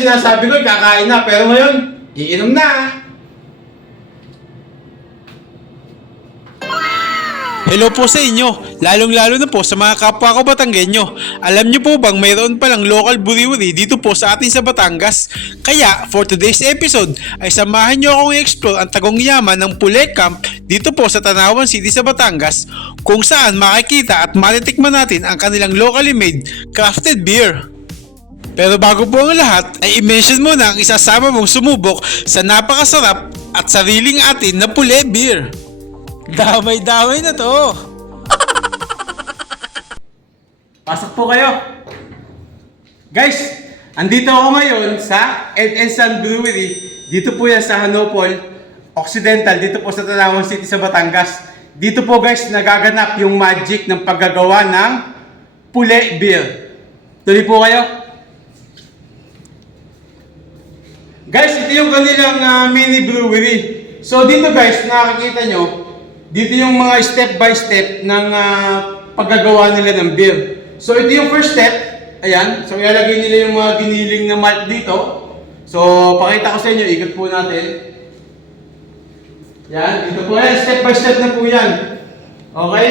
yung sinasabi ko, kakain na. Pero ngayon, iinom na. Hello po sa inyo, lalong-lalo na po sa mga kapwa ko Batanggenyo. Alam niyo po bang mayroon palang local brewery dito po sa atin sa Batangas? Kaya, for today's episode, ay samahan niyo akong i-explore ang tagong yaman ng Pule Camp dito po sa Tanawan City sa Batangas, kung saan makikita at matitikman natin ang kanilang locally made crafted beer. Pero bago po ang lahat, ay i-mention muna ang isasama mong sumubok sa napakasarap at sariling atin na Pule Beer. Damay-damay na to! Pasok po kayo. Guys, andito ako ngayon sa Ed & Son Brewery. Dito po yan sa Hanopol Occidental, dito po sa Tanawan City sa Batangas. Dito po guys, nagaganap yung magic ng paggagawa ng Pule Beer. Tuloy po kayo. Guys, ito yung kanilang mini brewery. So dito guys, nakikita nyo, dito yung mga step by step ng paggagawa nila ng beer. So ito yung first step. Ayan. So ilalagay nila yung mga giniling na malt dito. So pakita ko sa inyo. Ikot po natin. Yan. Dito po yan. Step by step na po yan. Okay?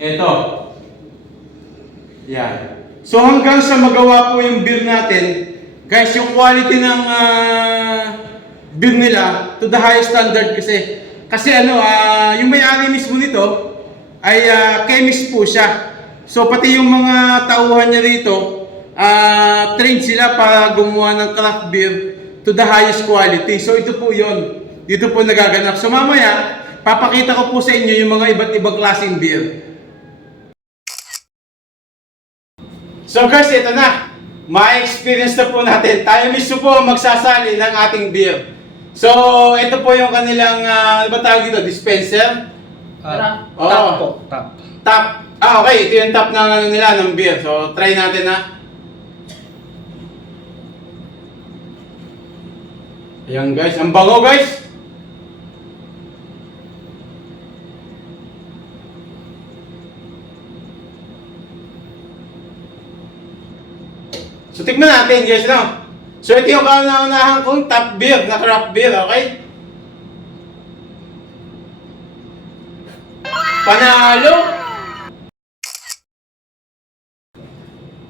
Ito. Yan. So hanggang sa magawa po yung beer natin, guys, yung quality ng beer nila to the highest standard kasi. Kasi yung may-ari mismo nito ay chemist po siya. So pati yung mga tauhan niya rito, trained sila para gumawa ng craft beer to the highest quality. So ito po yon. Dito po nagaganap. So mamaya, papakita ko po sa inyo yung mga iba't ibang klaseng beer. So guys, ito na. Ma-experience na po natin. Tayo mismo po ang magsasali ng ating beer. So, ito po yung kanilang, ano ba tawag dito? Dispenser? Top po. Top. Top. Okay. Ito yung top ng, nila, ng beer. So, try natin na. Ayan guys. Ang bango guys. So, tignan natin guys, no? So, ito yung kauna-unahan kong top beer na craft beer, okay? Panalo!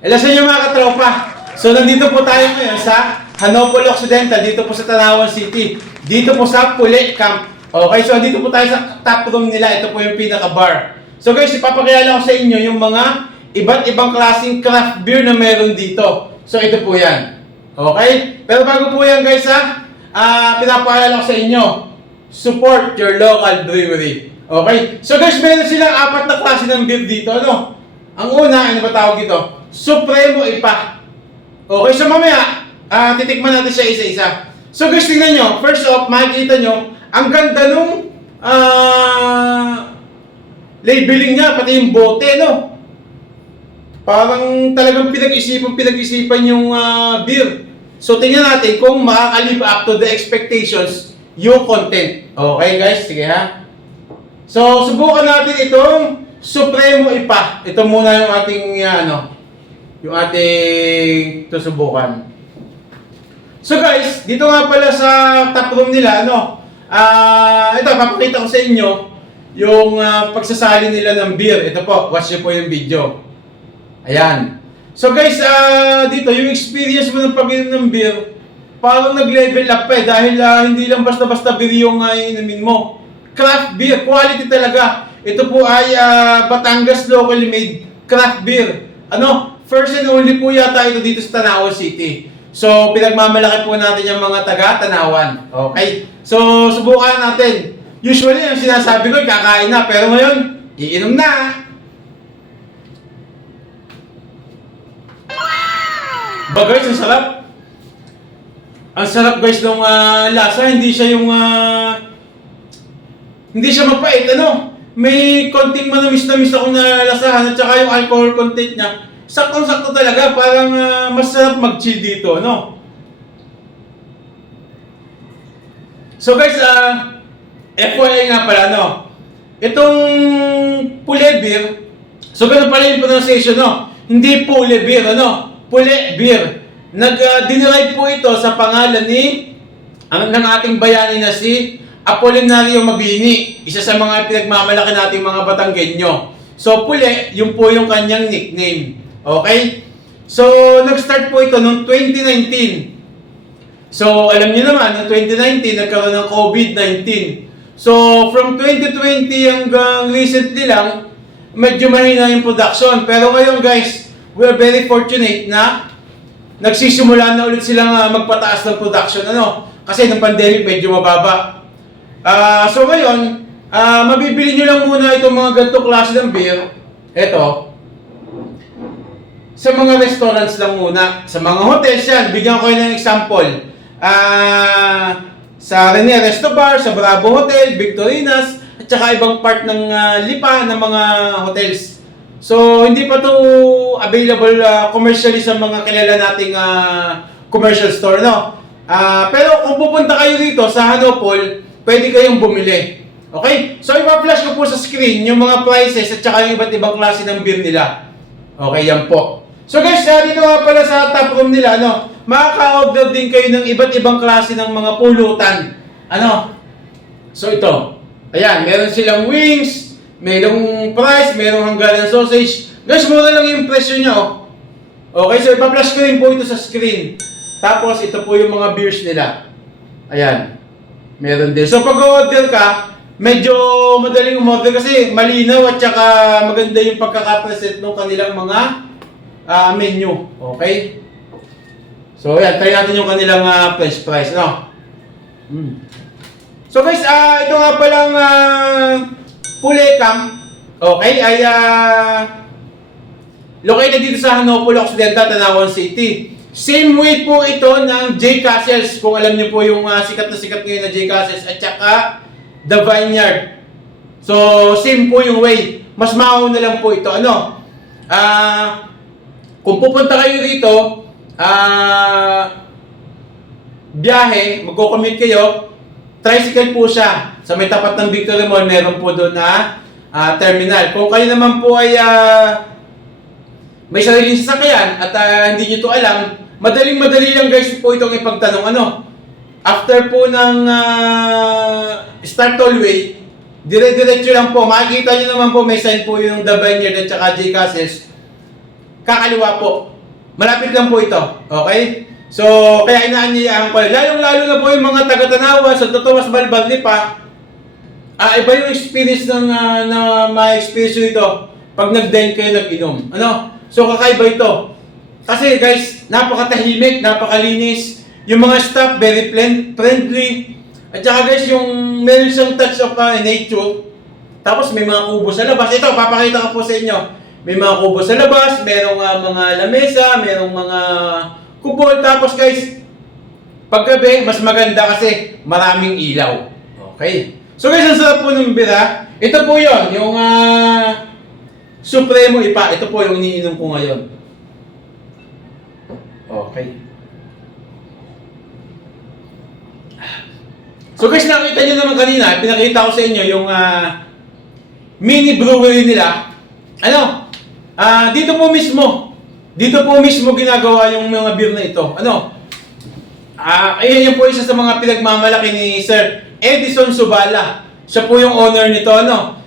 Hello sa inyo mga katropa! So, nandito po tayo ngayon sa Hanopol Occidental, dito po sa Tanawan City. Dito po sa Pule Camp. Okay, so dito po tayo sa top room nila. Ito po yung pinaka-bar. So guys, ipapakilala ko sa inyo yung mga iba't ibang klaseng craft beer na meron dito. So, ito po yan. Okay? Pero bago po yan guys pinapaalala ko sa inyo, support your local brewery. Okay? So guys, meron silang 4 na klase ng beer dito. Ano? Ang una, ano ba tawag dito? Supremo IPA. Okay, so mamaya, titikman natin siya isa-isa. So guys, tingnan nyo. First off, makikita nyo, ang ganda nung labeling niya, pati yung bote, no? Parang talagang pinag-isipan yung beer. So, tingnan natin kung makaka-live up to the expectations yung content. Okay guys? Sige ha. So, subukan natin itong Supremo IPA. Ito muna yung ating, yung ating susubukan. So guys, dito nga pala sa top room nila, ito, papakita ko sa inyo yung pagsasali nila ng beer. Ito po, watch nyo po yung video. Ayan. So guys, dito, yung experience mo ng pag-inom ng beer, parang nag-level up dahil hindi lang basta-basta beer yung inumin mo. Craft beer, quality talaga. Ito po ay Batangas locally made craft beer. First and only po yata ito dito sa Tanawan City. So, pinagmamalaki po natin yung mga taga-Tanawan. Okay? So, subukan natin. Usually, ang sinasabi ko, kakain na. Pero ngayon, iinom na. Ba guys, ang sarap. Ang sarap guys ng lasa. Hindi siya yung hindi siya mapait. May konting manamis-namis akong nalalasahan at saka yung alcohol content niya. Saktong-sakto talaga. Parang masarap mag-chill dito, So guys, FYI nga pala, itong Pule Beer, so ganun pala yung pronunciation, Hindi Pule Beer, Pule Beer. Dinerive po ito sa pangalan ng ating bayani na si Apolinario Mabini, isa sa mga pinagmamalaki nating mga Batanggenyo. So, Puli, yun po yung kanyang nickname. Okay? So, nag-start po ito noong 2019. So, alam niyo naman, noong 2019, nagkaroon ng COVID-19. So, from 2020 hanggang recently lang, medyo mahina yung production. Pero ngayon guys, we are very fortunate na nagsisimula na ulit silang magpataas ng production. Kasi ng pandemic medyo mababa. So ngayon, mabibili nyo lang muna itong mga ganito klase ng beer. Ito. Sa mga restaurants lang muna. Sa mga hotels yan. Bigyan ko kayo ng example. Sa Rene Resto Bar, sa Bravo Hotel, Victorinas, at saka ibang part ng Lipa ng mga hotels. So, hindi pa to available commercially sa mga kilala nating commercial store, pero kung pupunta kayo dito sa Hanopol, pwede kayong bumili. Okay? So, ipa-flash ko po sa screen yung mga prices at saka yung iba't ibang klase ng beer nila. Okay, yan po. So guys, dito nga pala sa top room nila, makaka-order din kayo ng iba't ibang klase ng mga pulutan. So ito. Ayan, meron silang wings, merong fries, merong Hungarian sausage. Guys, mura lang yung presyo nyo. Okay, so ipa-flash ko rin po ito sa screen. Tapos, ito po yung mga beers nila. Ayan. Meron din. So, pag-order ka, medyo madaling umorder kasi malinaw at saka maganda yung pagkakapresent ng kanilang mga menu. Okay? So, ayan. Try natin yung kanilang french fries, So, guys, ito nga palang Pulecam. Okay? Ay located dito sa Hanopol Occidental, Tanawan City. Same way po ito ng J. Castles, kung alam niyo po yung sikat na sikat ngayon na J. Castles, at saka The Vineyard. So, same po yung way. Mas mauna lang po ito. Kung pupunta kayo dito, biyahe, magko-commute kayo, tricycle po siya. Sa may tapat ng Victory Mall, meron po doon na terminal. Kung kayo naman po ay may sariling sasakyan at hindi nyo to alam, madaling-madali lang guys po itong ipagtanong. After po ng start tollway, dire-diretso lang po. Makikita nyo naman po, may sign po yung The Vineyard at saka J. Castles. Kakaliwa po. Malapit lang po ito. Okay? So, kaya inaanyayahan ko. Lalong-lalo na po yung mga taga-Tanawa, Santo Tomas, Balbag, Lipa. Iba yung experience na ma-experience ito pag nag-dine kayo, nag-inom. So, kakaiba ito. Kasi guys, napakatahimik, napakalinis. Yung mga staff, very friendly. At saka guys, yung meron siyang touch of nature. Tapos may mga kubo sa labas. Ito, papakita ko po sa inyo. May mga kubo sa labas, merong mga lamesa, merong mga kubol. Tapos guys, paggabi, mas maganda kasi maraming ilaw. Okay. So guys, ang sarap po ng bira. Ito po yon, yung Supremo IPA. Ito po yung iniinom ko ngayon. Okay. So guys, nakita nyo naman kanina, pinakita ko sa inyo yung mini brewery nila. Dito po mismo ginagawa yung mga beer na ito. Ayan yung po isa sa mga pinagmamalaki ni Sir Edison Subala. Siya po yung owner nito,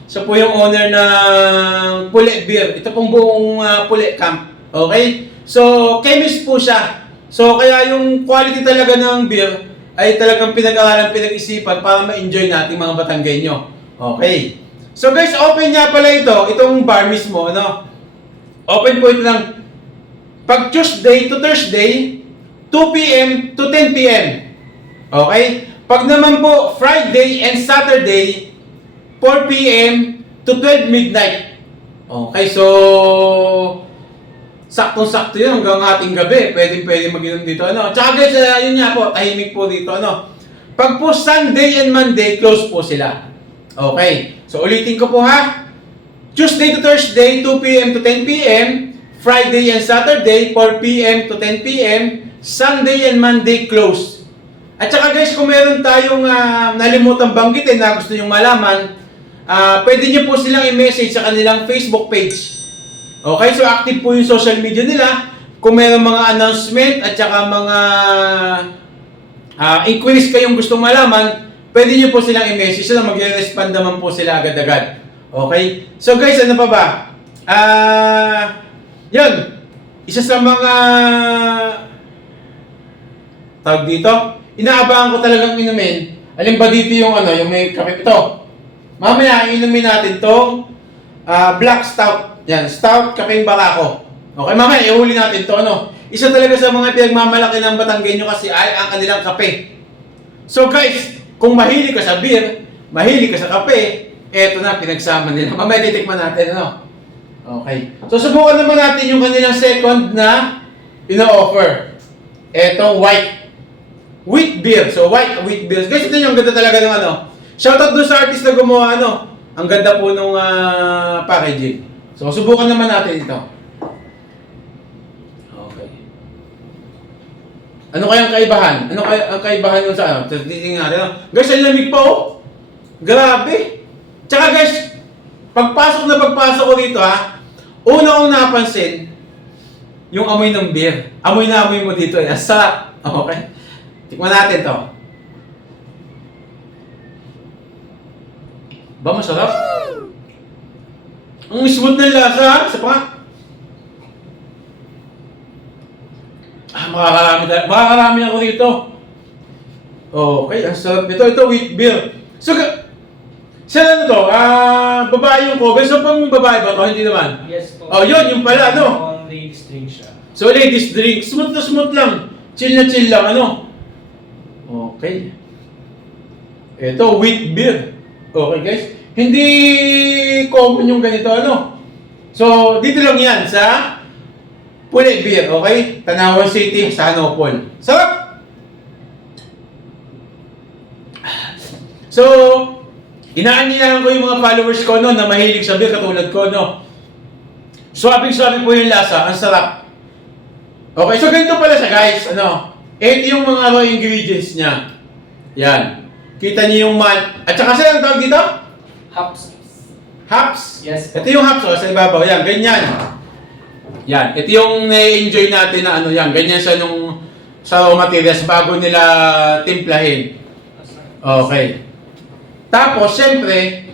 Siya po yung owner ng Pule Beer. Ito pong buong Pulecam. Okay? So, chemist po siya. So, kaya yung quality talaga ng beer ay talagang pinag-aralan, pinag-isipan para ma-enjoy natin mga Batanggenyo. Okay. So guys, open nga pala ito. Itong bar mismo, Open po ito ng pag Tuesday to Thursday, 2 p.m. to 10 p.m. Okay? Pag naman po Friday and Saturday, 4 p.m. to 12 midnight. Okay, so saktong-sakto yun hanggang ating gabi. Pwede mag-inom dito. Tsaka guys, yun nga po, tahimik po dito. Pag po Sunday and Monday, close po sila. Okay, so ulitin ko po ha. Tuesday to Thursday, 2 p.m. to 10 p.m. Friday and Saturday, 4 p.m. to 10 p.m. Sunday and Monday, close. At saka guys, kung meron tayong nalimutang banggitin na gusto nyong malaman, pwede nyo po silang i-message sa kanilang Facebook page. Okay, so active po yung social media nila. kung mayroong mga announcement at saka mga inquiries kayong gustong malaman, pwede nyo po silang i-message na magre-respond naman po sila agad-agad. Okay? So guys, ano pa ba? Yun. Isa sa mga tawag dito, inaabangan ko talagang inumin. Alin ba dito yung yung may kape ito? Mamaya, inumin natin tong black stout. Yan, stout kapeng barako. Okay, mamaya, ihuli natin to Isa talaga sa mga pinagmamalaki ng Batanggenyo kasi ay ang kanilang kape. So guys, kung mahilig ka sa beer, mahilig ka sa kape, eto na, pinagsama nila. Mamaya titikman natin, Okay. So, subukan naman natin yung kanilang second na ino-offer. Etong wheat beer. So, white wheat beer. Guys, ito yung ganda talaga ng Shoutout doon sa artist na gumawa, Ang ganda po nung packaging. So, subukan naman natin ito. Okay. Ano kayang kaibahan? Ano ang kaibahan nun sa titingnan natin, Guys, ang lamig pa, Grabe! Tsaka guys, pagpasok ko dito, una-una napansin, yung amoy ng beer. Amoy na amoy mo dito, Ang sarap. Okay? Tikman natin to. Ba, masarap? Ang smooth ng lasa, Isa pa nga. Makakarami ako dito. Okay, ang sarap nito. Ito, wheat beer. So, saan to? Babae yung cover. So, pang babae ba to? Hindi naman. Yes po. Oh, yun, yung pala, Ladies drink siya. So, ladies drink. Smooth na smooth lang. Chill na chill lang, Okay. Ito, wheat beer. Okay, guys. Hindi common yung ganito, So, dito lang yan sa Pule Beer, okay? Tanawan City, Sanopol. Sarap! So, inaanyayahan ko yung mga followers ko na mahilig sa beer katulad ko, Swabing-swabe po yung lasa, ang sarap. Okay, so ganito pala siya, guys, Ito yung mga ingredients niya. Yan. Kita niyo yung at saka saan ang tawag dito? Hops. Hops? Yes. Ito yung hops, sa ibabaw. Yan, ganyan. Yan. Ito yung na-enjoy natin na yan. Ganyan siya sa raw materials bago nila timplahin. Okay. Tapos, syempre,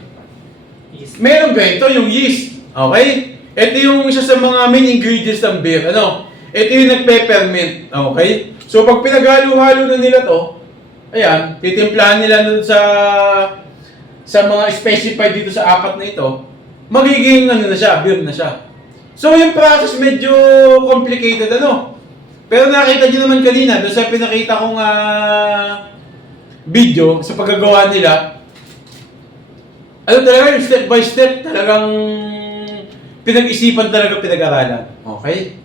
meron ganito yung yeast. Okay? Ito yung isa sa mga main ingredients ng beer. Ito yung nagpe-ferment. Okay? So, pag pinaghalo-halo na nila to, ayan, titimplahan nila dun sa mga specified dito sa apat na ito, magiging na siya, beer na siya. So, yung process medyo complicated, Pero nakita nyo naman kanina, doon sa pinakita kong video sa paggagawa nila, talaga yung step by step, talagang pinag-isipan talaga, pinag-aralan. Okay?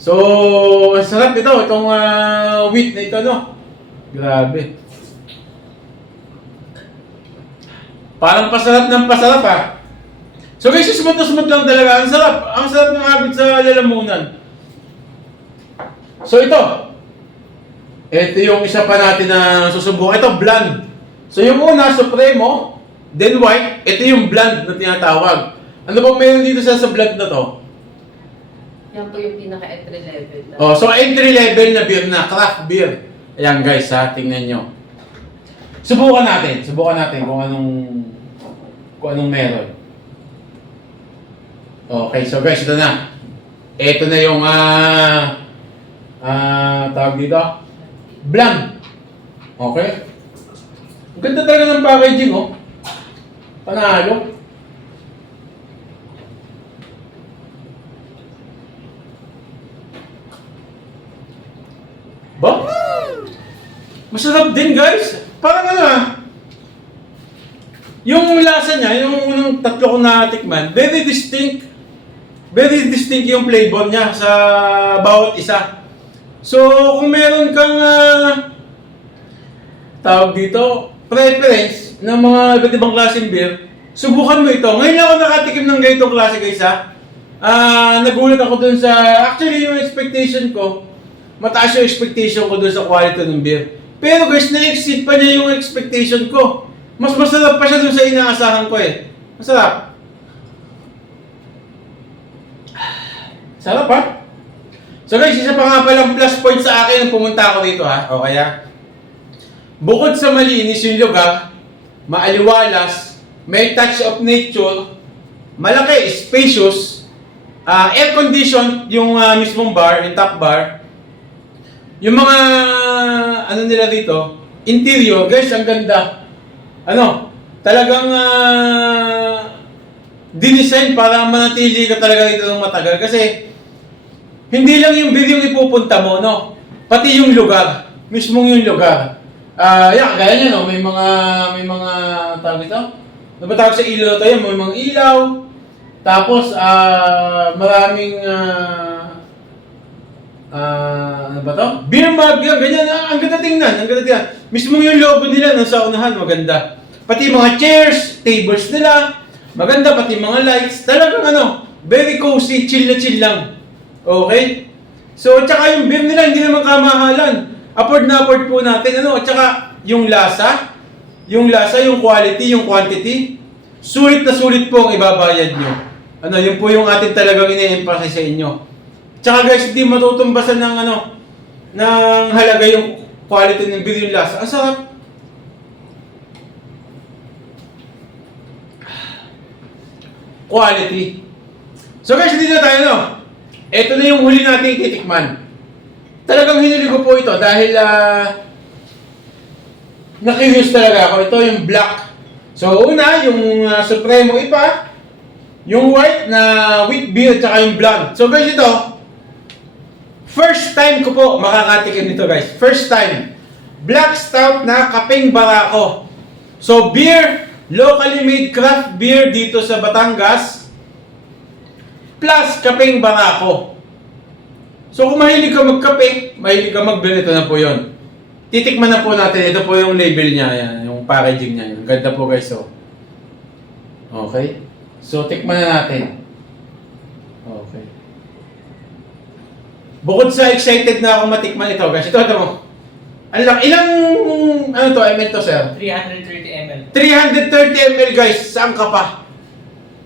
So, ang sarap itong wheat na ito, Grabe. Parang pasarap ng pasarap, So guys, smooth na smooth lang talaga. Ang sarap. Ang sarap ng habit sa lalamunan. So ito. Ito yung isa pa natin na susubukan. Ito, blonde. So yung una, Supremo. Then white. Ito yung blonde na tinatawag. Ano ba meron dito sa blonde na to? Yan po yung pinaka-entry level. So entry level na beer na. Craft beer. Ayan guys, tingnan nyo. Subukan natin kung anong meron. Okay, so guys, ito na. Ito na yung tawag dito. Blonde. Okay? Ang ganda talaga ng packaging, Panalo. Ba? Masarap din, guys. Parang yung lasa niya, yung unang tatlo kong natikman, very distinct yung flavor niya sa bawat isa. So, kung meron kang tawag dito, preference ng mga iba't ibang klaseng beer, subukan mo ito. Ngayon lang ako nakatikim ng ganitong klase, guys, nagulat ako dun sa, actually yung expectation ko, mataas yung expectation ko dun sa quality ng beer. Pero guys, na-exceed pa niya yung expectation ko. Mas masarap pa siya dun sa inaasahan ko Masarap. Sarap, So guys, isa pa nga palang plus point sa akin nung pumunta ako dito ha. O kaya, bukod sa malinis yung lugar, maaliwalas, may touch of nature, malaki, spacious, air-conditioned yung mismong bar, yung top bar. Yung mga, ano nila dito, interior, guys, ang ganda. Ano, talagang dinesign para manatili ka talaga dito ng matagal. Kasi, hindi lang yung beer yung ipupunta mo, no? Pati yung lugar. Mismong yung lugar. Yan, kagaya nyo, no? May mga, tawag ito? Ano ba tawag sa ilaw tayo? May mga ilaw. Tapos, maraming, ano ba to? Beer mug, yan, ganyan. Ang ganda tingnan, ang ganda tingnan. Mismong yung logo nila, nasa unahan, maganda. Pati mga chairs, tables nila, maganda. Pati mga lights. Talagang ano, very cozy, chill na chill lang. Okay? So, tsaka yung beer nila, hindi naman kamahalan. Afford na afford po natin. Ano? Tsaka, yung lasa, yung quality, yung quantity, sulit na sulit po ang ibabayad nyo. Ano, yun po yung atin talagang ine-emphasize sa inyo. Tsaka guys, hindi matutumbasan ng ano, ng halaga yung quality ng beer, yung lasa. Ang sarap. Quality. So guys, dito tayo, no? Ito na yung huli nating titikman. Talagang hinuli ko po ito dahil na-curious talaga ako. Ito yung black. So una, yung Supremo IPA, yung white na wheat beer, at saka yung blonde. So guys, ito, first time ko po makakatikim nito guys. First time. Black stout na kapeng barako. So beer, locally made craft beer dito sa Batangas, plus kapeng barako. So kung mahilig ka magkape, mahilig ka magbeer, ito na po yun. Titikman na po natin. Ito po yung label niya, yan, yung packaging niya. Ang ganda po guys. So. Okay. So tikman na natin. Okay. Bukod sa excited na ako matikman ito guys. Ito mo. Ano lang, ilang, ano to, ml to sir? 330 ml. 330 ml guys. Saan ka pa?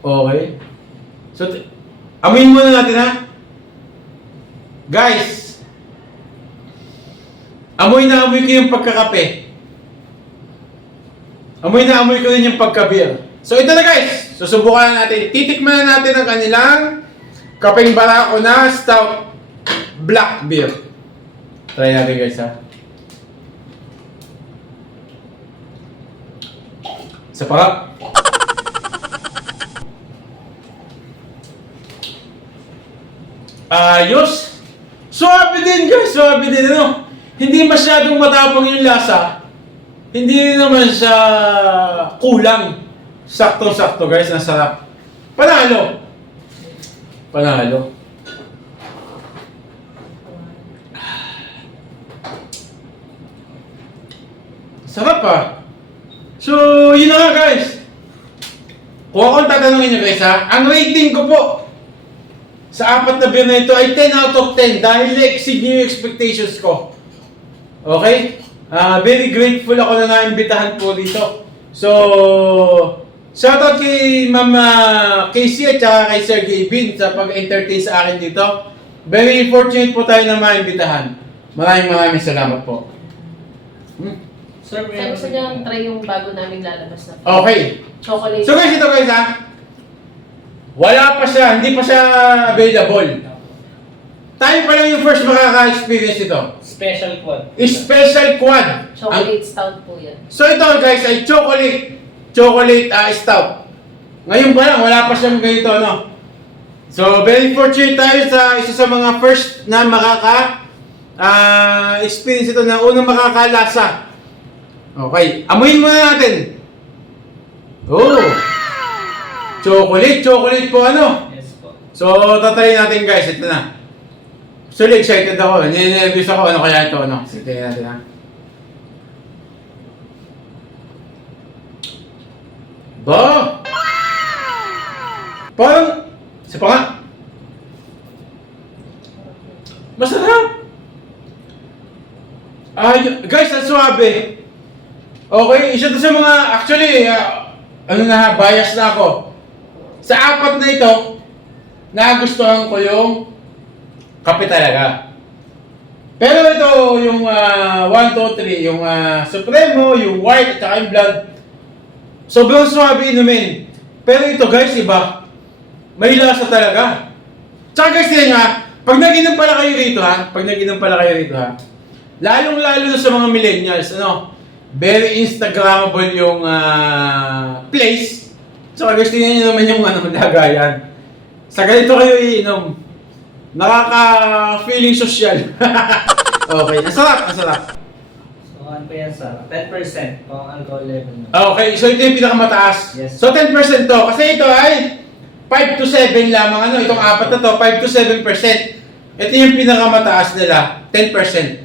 Okay. So, amuin muna natin ha. Guys, amoy na amoy ko yung pagkakape. Amoy na amoy ko rin yung pagka-beer. So ito na guys, susubukan na natin. Titikman na natin ang kanilang kapeng barako na stout black beer. Try natin guys ha. Sa parap. Ayos. Suwabe din guys, suwabe din ano. Hindi masyadong matapang yung lasa. Hindi naman siya kulang. Sakto-sakto guys, ang sarap. Panalo. Panalo. Sarap ah. So, yun na nga guys. Kung akong tatanungin nyo guys ha, ang rating ko po sa apat na beer na ito ay 10 out of 10 dahil na-exceed nyo yung expectations ko. Okay? Very grateful ako na naimbitahan po dito. So, shoutout kay Mama Casey at saka kay Sir Gavin sa pag-entertain sa akin dito. Very fortunate po tayo na maimbitahan. Maraming salamat po. Sir, Sabi gusto niyo try yung bago namin lalabas na. Okay. Chocolate. So guys, ito guys ha. Wala pa siya, hindi pa siya available. Tayo pa lang yung first makaka-experience ito. special quad. Special quad. Chocolate stout po yan. So ito guys ay chocolate stout. Ngayon pa lang, wala pa siyang ganito, no? So very fortunate tayo sa isa sa mga first na experience ito na unang makakalasa. Okay, amuin muna natin. Oh! Chocolate po ano? Yes po. So, tatry natin guys, ito na. Actually, excited ako. Nervous ako. Ano kaya ito? Ano? Sige natin ha. Ba? Parang, isa pa nga. Masarap. Guys, ang suabe. Okay, isa to sa mga, actually, bias na ako. Sa apat na ito, nagustuhan ko yung kape talaga. Pero ito, yung 1, 2, 3, yung Supremo, yung white, at saka yung blood, sobrang swabe inumin. Pero ito guys, iba. May lasa talaga. Tsaka guys, yan nga, pag nag-inom pala kayo rito ha, lalong-lalo na sa mga millennials, very Instagrammable yung place. Tsaka guys, tingnan nyo naman yung lagayan. Sa ganito kayo iinom, nakaka-feeling social. Okay, ang sarap. So, ano pa yan, sir? 10% kung alcohol level mo. Okay, so ito yung pinakamataas. Yes. So 10% to, kasi ito ay 5 to 7 lamang, itong apat na to, 5 to 7%. Ito yung pinakamataas nila, 10%.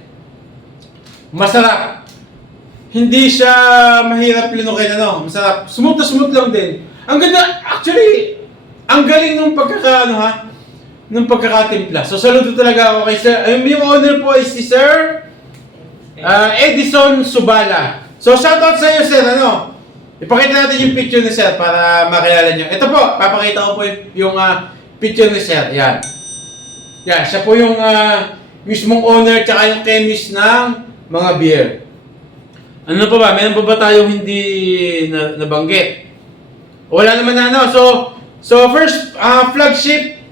Masarap. Hindi siya mahirap linukin, masarap. Smooth na smooth lang din. Ang ganda, actually, ang galing nung nung pagkakatimpla. So saludo talaga ako kay Sir. Yung owner po ay si Sir Edison Subala. So shoutout sa iyo, Sir, ipakita natin yung picture ni Sir para makilala niyo. Ito po, papakita ko po yung picture ni Sir. Yan. Yan, siya po yung mismong owner tsaka yung chemist ng mga beer. Ano pa ba? Meron pa ba tayong hindi nabanggit? Wala naman na So first, flagship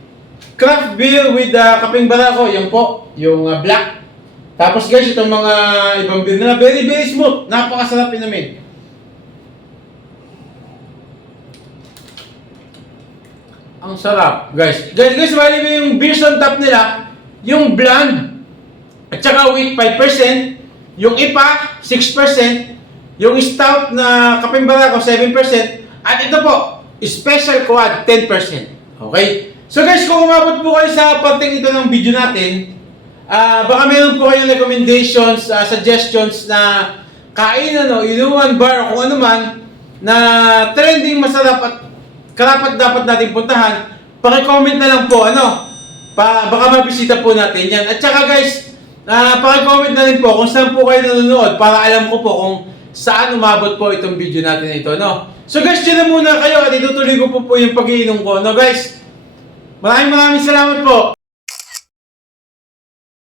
craft beer with Kapeng Barako. Yan po, yung black. Tapos guys, itong mga ibang beer na very very smooth. Napakasarap inumin. Ang sarap, guys. Guys, bali mo yung beers on top nila, yung blonde, at saka wheat 5%, yung IPA 6%, yung stout na Kapeng Barako 7%, at ito po, special quad 10%. Okay? So guys, kung umabot po kayo sa parting ito ng video natin, baka meron po kayong recommendations, suggestions na kainan inuman, bar, o kung ano man, na trending, masarap at karapat dapat natin puntahan, paki-comment na lang po, baka mabisita po natin yan. At saka guys, paki-comment na rin po kung saan po kayo nanonood para alam ko po kung saan umabot po itong video natin ito, So guys, dyan na muna kayo at itutuloy ko po yung pag-iinom ko, guys. Maraming salamat po.